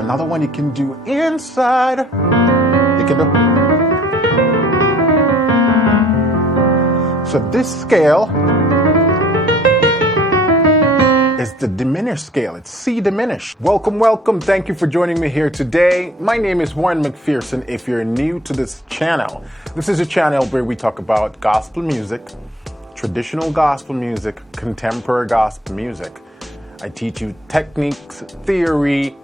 Another one you can do inside. You can do. So this scale is the diminished scale. It's C diminished. Welcome, welcome. Thank you for joining me here today. My name is Warren McPherson. If you're new to this channel, this is a channel where we talk about gospel music, traditional gospel music, contemporary gospel music. I teach you techniques, theory,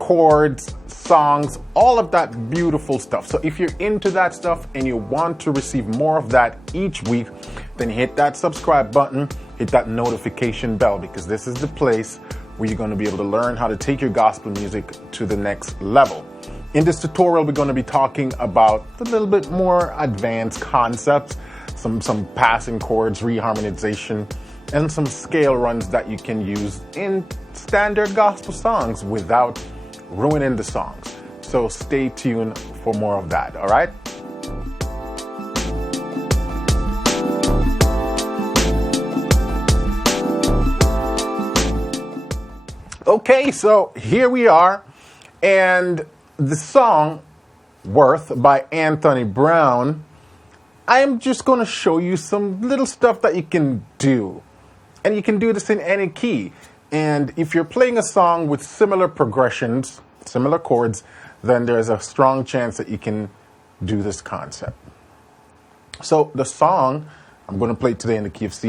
chords, songs, all of that beautiful stuff. So if you're into that stuff and you want to receive more of that each week, then hit that subscribe button, hit that notification bell, because this is the place where you're going to be able to learn how to take your gospel music to the next level. In this tutorial, we're going to be talking about a little bit more advanced concepts, some passing chords, reharmonization, and some scale runs that you can use in standard gospel songs without ruining the songs. So stay tuned for more of that, all right? Okay, so here we are, and the song Worth by Anthony Brown, I'm just going to show you some little stuff that you can do. And you can do this in any key. And if you're playing a song with similar progressions, similar chords, then there's a strong chance that you can do this concept. So the song I'm going to play today in the key of C.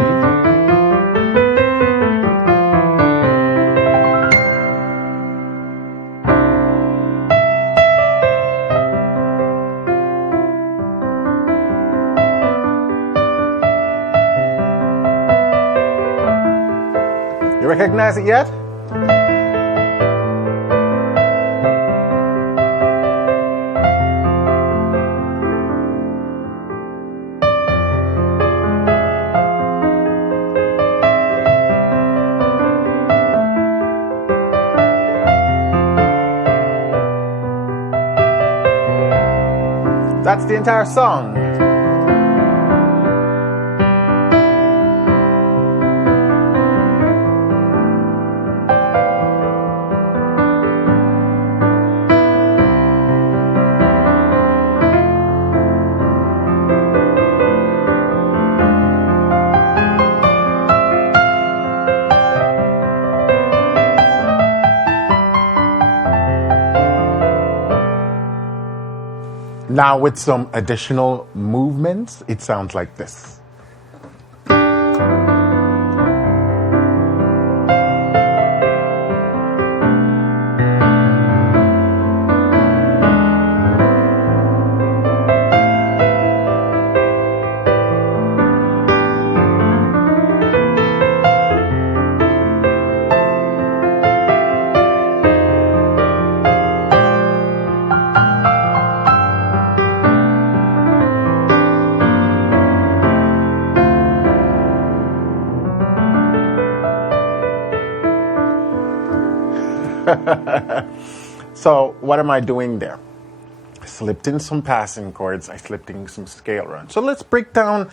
You recognize it yet? That's the entire song. Now with some additional movements, it sounds like this. So what am I doing there? I slipped in some passing chords. I slipped in some scale runs. So let's break down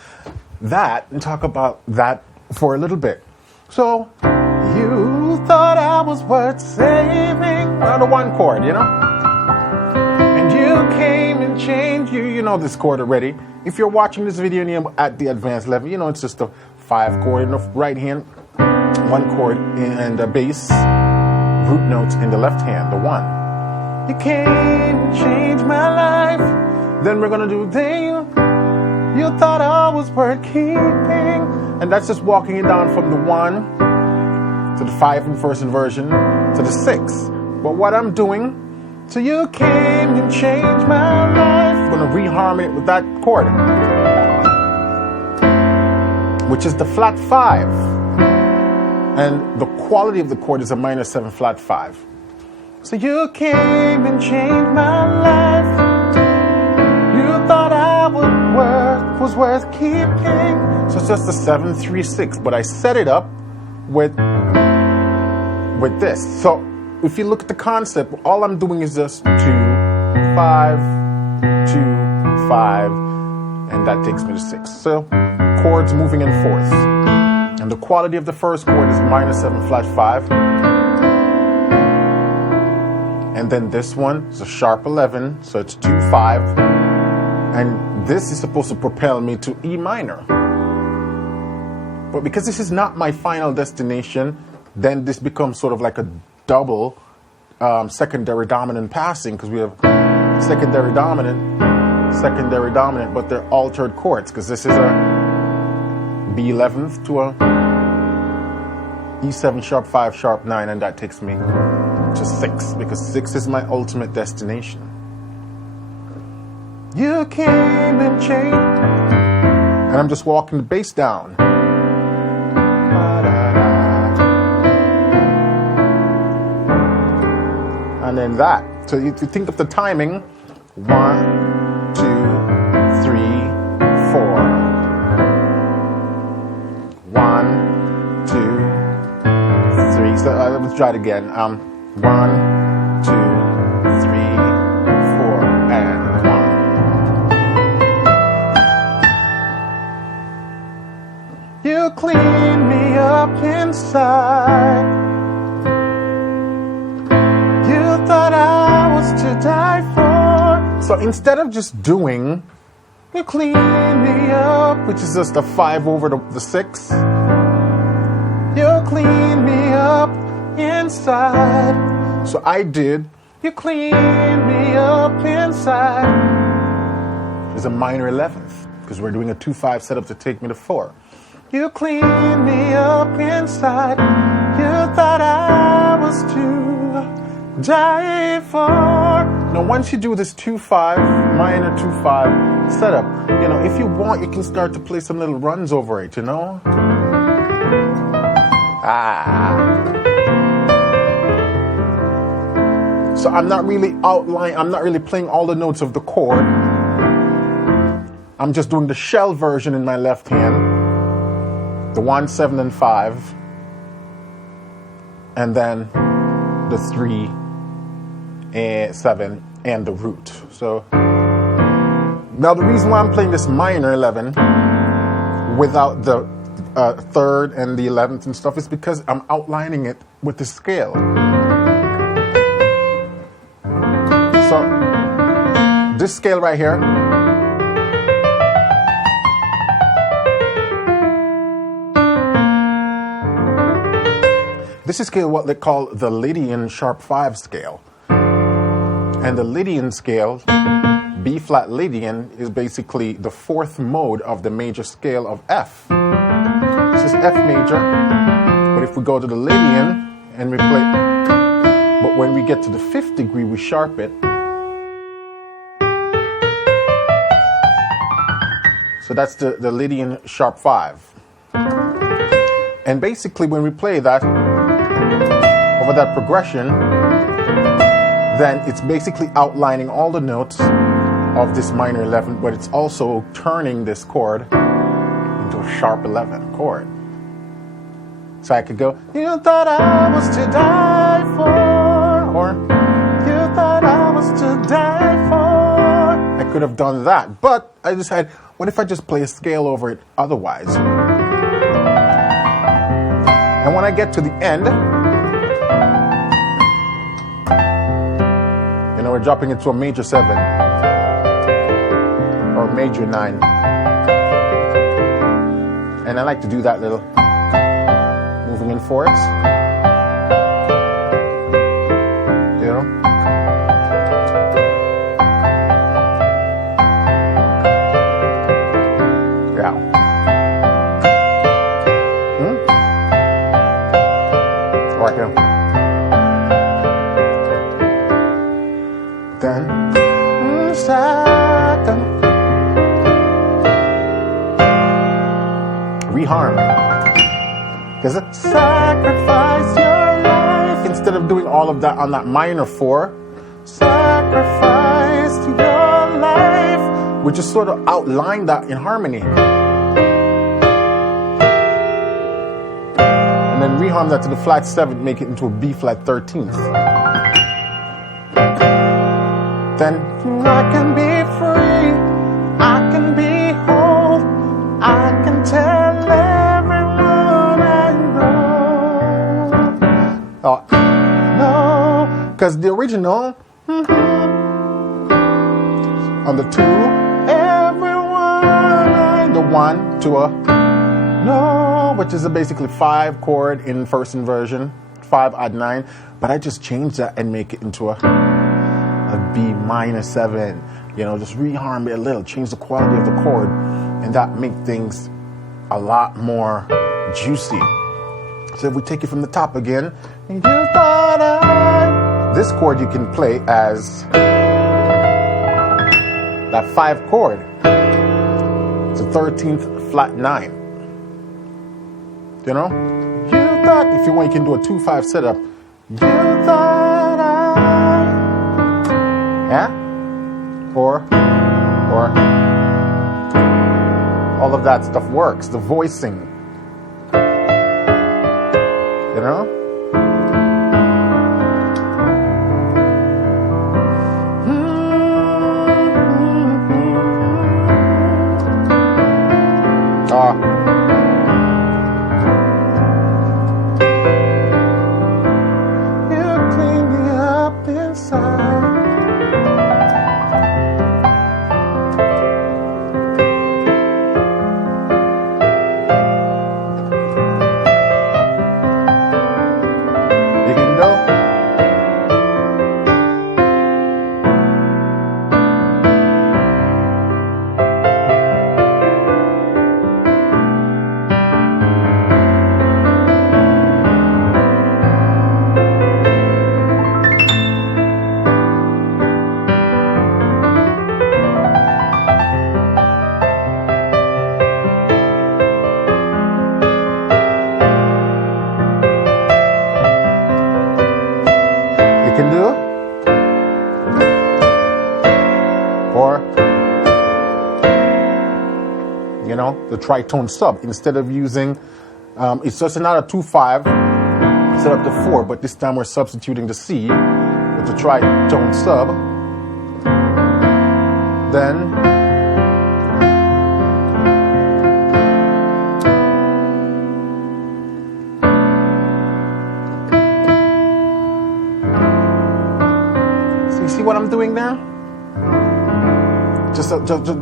that and talk about that for a little bit. So you thought I was worth saving. Well, the one chord, you know? And you came and changed. You know this chord already. If you're watching this video and you're at the advanced level, you know it's just a 5 chord in the right hand, 1 chord and a bass, root notes in the left hand, the 1. You came and changed my life. Then we're gonna do you thought I was worth keeping. And that's just walking it down from the 1 to the 5 in first inversion to the 6. But what I'm doing, so you came and changed my life. I'm gonna reharmonize it with that chord, which is the flat 5. And the quality of the chord is a minor 7 flat 5. So you came and changed my life. You thought I was worth keeping. So it's just a 7 3 6, but I set it up with this. So if you look at the concept, all I'm doing is just 2 5 2 5, and that takes me to 6. So chords moving in fourths. And the quality of the first chord is minor 7 flat 5. And then this one is a sharp 11, so it's 2-5. And this is supposed to propel me to E minor. But because this is not my final destination, then this becomes sort of like a double secondary dominant passing, because we have secondary dominant, but they're altered chords, because this is a B11th to a E7 sharp 5 sharp 9, and that takes me to 6, because 6 is my ultimate destination. You came and changed, and I'm just walking the bass down. And then that. So if you think of the timing, 1, 2, 3, 4. 1, 2, 3. So let's try it again. 1, 2, 3, 4, and 1. You clean me up inside. You thought I was to die for. So instead of just doing, you clean me up, which is just a 5 over the 6. You clean me up inside. So I did, you clean me up inside. It's a minor 11th, because we're doing a 2-5 setup to take me to 4. You clean me up inside. You thought I was to die for. Now, once you do this 2-5, minor 2-5 setup, you know, if you want, you can start to play some little runs over it, you know? So I'm not really playing all the notes of the chord. I'm just doing the shell version in my left hand, the 1, 7, and 5, and then the 3, and 7, and the root. So now the reason why I'm playing this minor 11 without the 3rd and the 11th and stuff is because I'm outlining it with the scale. So this scale right here, this is scale what they call the Lydian sharp 5 scale. And the Lydian scale, B flat Lydian, is basically the 4th mode of the major scale of F. This is F major, but if we go to the Lydian and we play, but when we get to the 5th degree, we sharp it. So that's the Lydian sharp 5. And basically when we play that, over that progression, then it's basically outlining all the notes of this minor 11, but it's also turning this chord into a sharp 11 chord. So I could go, you thought I was to die for, or you thought I was to die for. I could have done that, but I decided, what if I just play a scale over it otherwise? And when I get to the end, you know, we're dropping into a major 7 or major 9. And I like to do that little moving in fourths. You know? Yeah. Right here. Then reharm. Because sacrifice your life. Instead of doing all of that on that minor 4, sacrifice your life. We just sort of outline that in harmony. And then reharm that to the flat 7th, make it into a B flat 13th. Then I can be free, I can be whole, I can tell everyone I know. Oh. No, Because the original on the 2, everyone, the 1 to a no, which is a basically 5 chord in first inversion, 5 odd 9. But I just changed that and make it into a B minor 7. You know, just reharm it a little, change the quality of the chord, and that make things a lot more juicy. So if we take it from the top again, this chord you can play as that 5 chord. It's a 13th flat 9. You know? You thought, if you want, you can do a 2-5 setup. You thought yeah? Or all of that stuff works. The voicing. You know? Can do, or you know, the tritone sub. Instead of using it's just another 2-5 set up the 4, but this time we're substituting the C with the tritone sub. Then see what I'm doing there? Just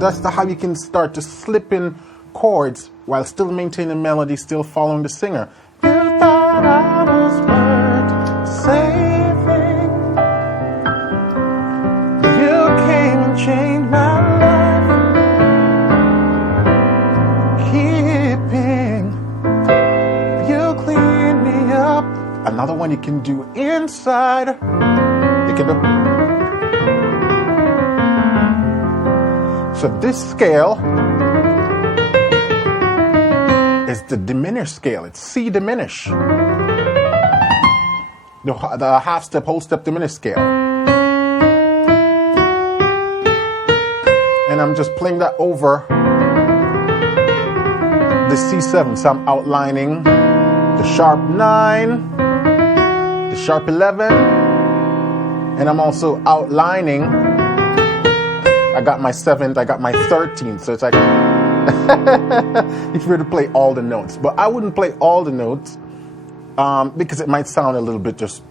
that's how you can start to slip in chords while still maintaining melody, still following the singer. You thought I was worth saving. You came and changed my life. Keeping. You cleaned me up. Another one you can do inside. You can do. So this scale is the diminished scale. It's C diminished. The half step, whole step diminished scale. And I'm just playing that over the C7. So I'm outlining the sharp 9, the sharp 11, and I'm also outlining, I got my 7th, I got my 13th. So it's like, if you were to play all the notes. But I wouldn't play all the notes because it might sound a little bit just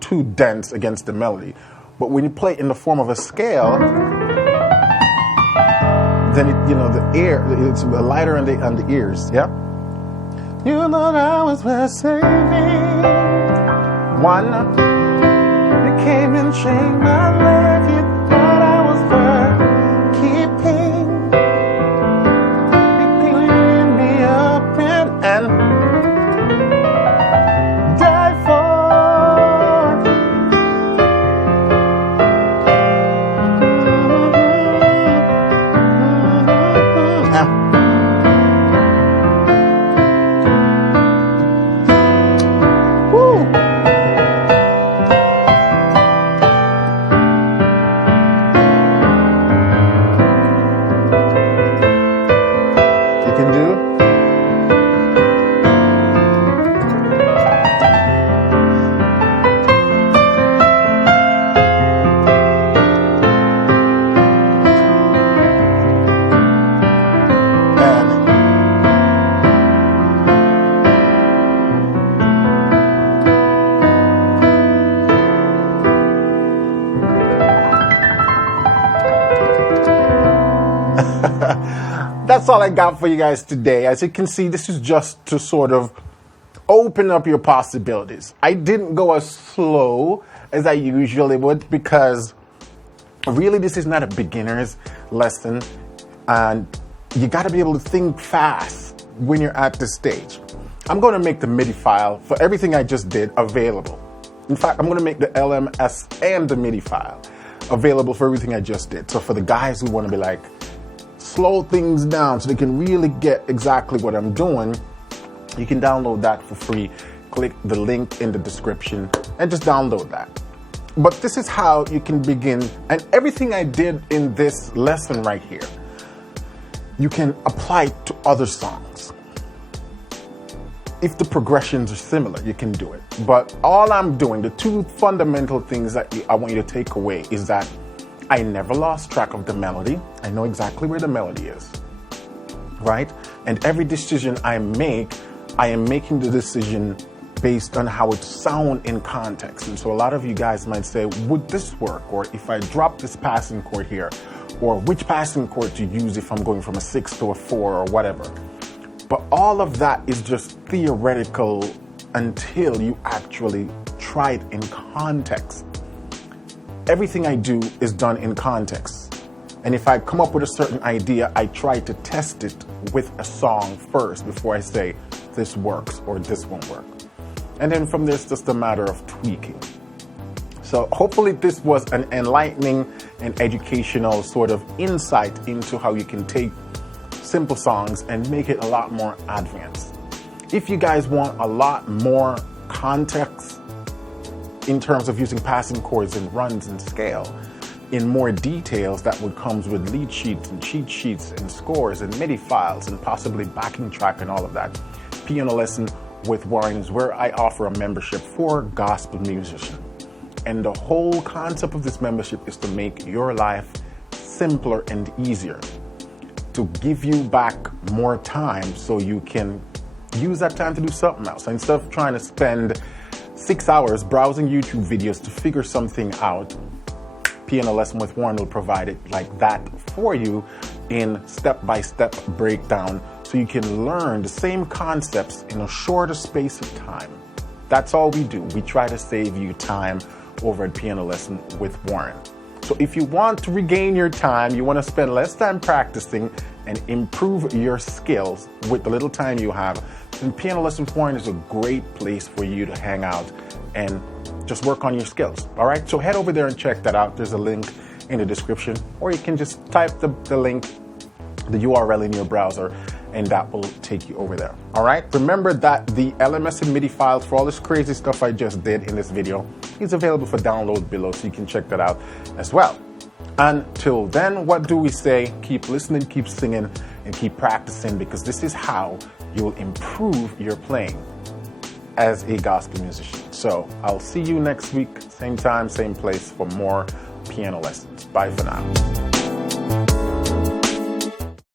too dense against the melody. But when you play it in the form of a scale, then it, you know, the air, it's lighter on the ears, yeah? You know I was worth saving. 1, you came and changed my life. You thought I was worth keeping. You cleaned me up and die for. that's all I got for you guys today. As you can see, this is just to sort of open up your possibilities. I didn't go as slow as I usually would because really this is not a beginner's lesson, and you got to be able to think fast when you're at this stage. I'm going to make the MIDI file for everything I just did available. In fact, I'm going to make the LMS and the MIDI file available for everything I just did. So for the guys who want to be like, slow things down so they can really get exactly what I'm doing, you can download that for free. Click the link in the description and just download that. But this is how you can begin, and everything I did in this lesson right here, you can apply it to other songs. If the progressions are similar, you can do it. But all I'm doing, the two fundamental things that I want you to take away is that I never lost track of the melody. I know exactly where the melody is, right? And every decision I make, I am making the decision based on how it sounds in context. And so a lot of you guys might say, would this work? Or if I drop this passing chord here, or which passing chord to use if I'm going from a 6 to a 4 or whatever. But all of that is just theoretical until you actually try it in context. Everything I do is done in context. And if I come up with a certain idea, I try to test it with a song first before I say this works or this won't work. And then from there, it's just a matter of tweaking. So hopefully this was an enlightening and educational sort of insight into how you can take simple songs and make it a lot more advanced. If you guys want a lot more context in terms of using passing chords and runs and scale in more details, that would comes with lead sheets and cheat sheets and scores and MIDI files and possibly backing track and all of that. Piano Lesson with Warren is where I offer a membership for gospel musicians. And the whole concept of this membership is to make your life simpler and easier, to give you back more time so you can use that time to do something else. So instead of trying to spend 6 hours browsing YouTube videos to figure something out, Piano Lesson with Warren will provide it like that for you in step-by-step breakdown so you can learn the same concepts in a shorter space of time. That's all we do. We try to save you time over at Piano Lesson with Warren. So if you want to regain your time, you want to spend less time practicing and improve your skills with the little time you have, then Piano Lesson with Warren is a great place for you to hang out and just work on your skills. All right, so head over there and check that out. There's a link in the description, or you can just type the link, the URL in your browser, and that will take you over there. All right, remember that the LMS and MIDI files for all this crazy stuff I just did in this video is available for download below, so you can check that out as well. Until then, what do we say? Keep listening, keep singing, and keep practicing, because this is how you'll improve your playing as a gospel musician. So I'll see you next week, same time, same place, for more piano lessons. Bye for now.